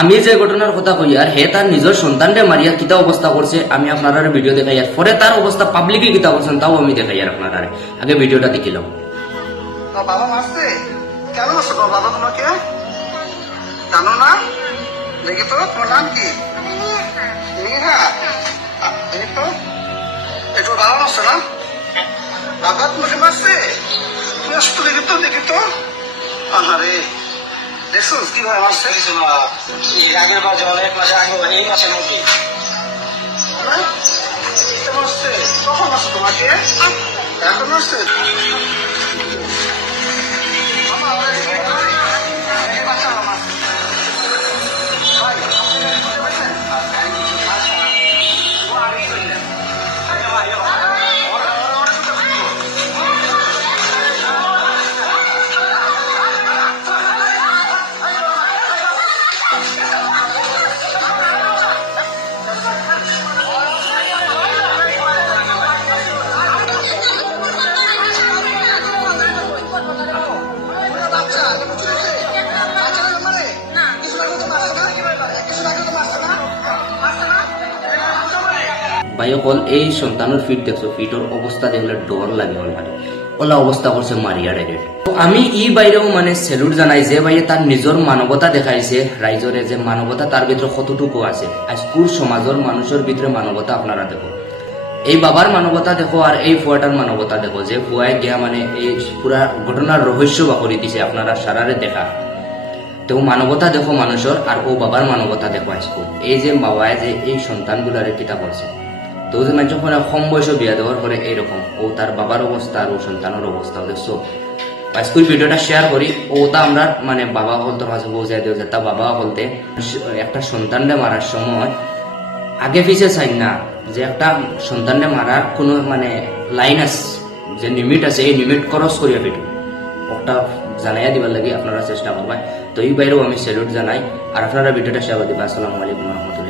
আমি যে ঘটনার কথা কই আর হে তার নিজের সন্তানকে মারিয়া কিতা অবস্থা করছে আমি আপনার ভিডিও দেখাই আর পরে তার অবস্থা পাবলিকে কিতা করছেন তাও আমি দেখাই আর আপনার আগে ভিডিওটা দেখিলাম বাবা মারছে কেন মারছে বাবা? তোমাকে জানো না? দেখি তো তোমার নাম কি? নিহা দেখি তো? তোমার বাবা মারছে না? বাবা তোমাকে মারছে তুমি আসতো দেখি তো দেখি তো? আহারে দেখছ কীভাবে মারছে এর আগের যেমন এক মাসে আগে এই মাসে নাকি? হ্যাঁ? কখন মারছে তোমাকে? এখন মারছে ভাই অকল এই সন্তানের ফিট দেখছ ফিটর অবস্থা দেখলে ডর লাগে আমার ওলা অবস্থা করছে মারিয়া ডাইরেক্ট আমি ই বাইরেও মানে সেলুট জানাই যে ভাই তার নিজের মানবতা দেখাইছে রাইজরে যে মানবতা তার ভিতরে কতটুকু আছে। আজকুর সমাজের মানুষের ভিতরে মানবতা আপনারা দেখো। এই বাবার মানবতা দেখো আর এই ফুয়াটার মানবতা দেখো, যে ফুয়ায় গিয়া মানে এই পুরা ঘটনার রহস্য বাকরি দিছে আপনারা সারারে দেখা। তো মানবতা দেখো মানুষের আর ও বাবার মানবতা দেখো আজকে এই যে বাবায় যে এই সন্তানগুলারে কিতা করছে তো মানুষ যখন কম বয়সে বিয়া দেওয়ার পরে এইরকম, ও তার বাবার অবস্থা আর ও সন্তানের অবস্থা, দেখছ? আজকের ভিডিওটা শেয়ার করি, ও তা আমরা মানে বাবা বলতে মাঝে বোঝাই দেওয়া তা বাবা বলতে একটা সন্তানরে মারার সময় আগে পিছে চাই না, যে একটা সন্তানরে মারার কোনো মানে লাইন আছে, যে লিমিট আছে, এই লিমিট ক্রস করিয়া পেটু ওটা জানাইয়া দিবার লাগে আপনারা চেষ্টা করবেন তো এই বাইরেও আমি স্যালুট জানাই, আর আপনারা ভিডিওটা শেয়ার দিবা। আসসালামু আলাইকুম রহমতুল্লাহ।